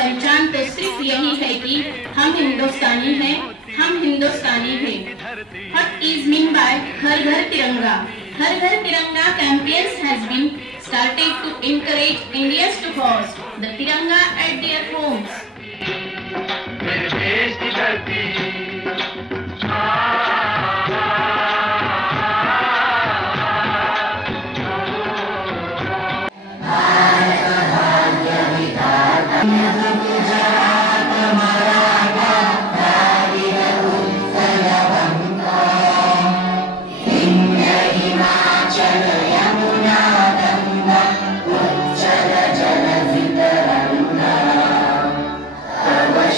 पहचान तो सिर्फ यही है कि हम हिंदुस्तानी हैं, हम हिंदुस्तानी हैं। What is mean by हर घर तिरंगा? हर घर तिरंगा campaigns has been started to encourage Indians to hoist the tiranga at their homes. मेरे देश की धरती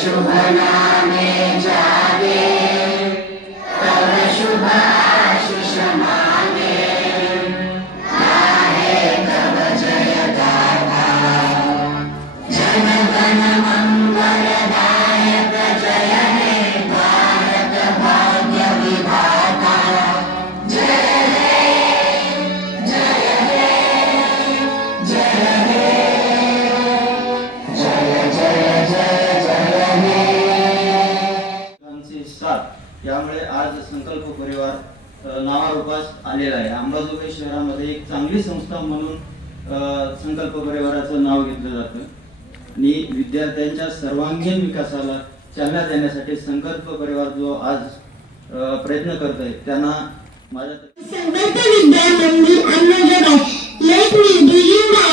शुभ नामे जागे तब शुभ आशीष मांगे गाहे तब जय गाथा जन गण मंगलदायक जय हे भारत भाग्य विधाता जय हे जय हे जय हे जय जय जय यामुळे आज संकल्प परिवार नावारूपास आलेला आहे। अंबाजोगाई शहरामध्ये एक चांगली संस्था म्हणून संकल्प परिवाराचं नाव घेतलं जातं आणि विद्यार्थ्यांच्या सर्वांगीण विकासाला चालना देण्यासाठी संकल्प परिवार जो आज प्रयत्न करत आहे त्यांना माझ्या Sankalp Vidya Mandir Ambajogai let me give you now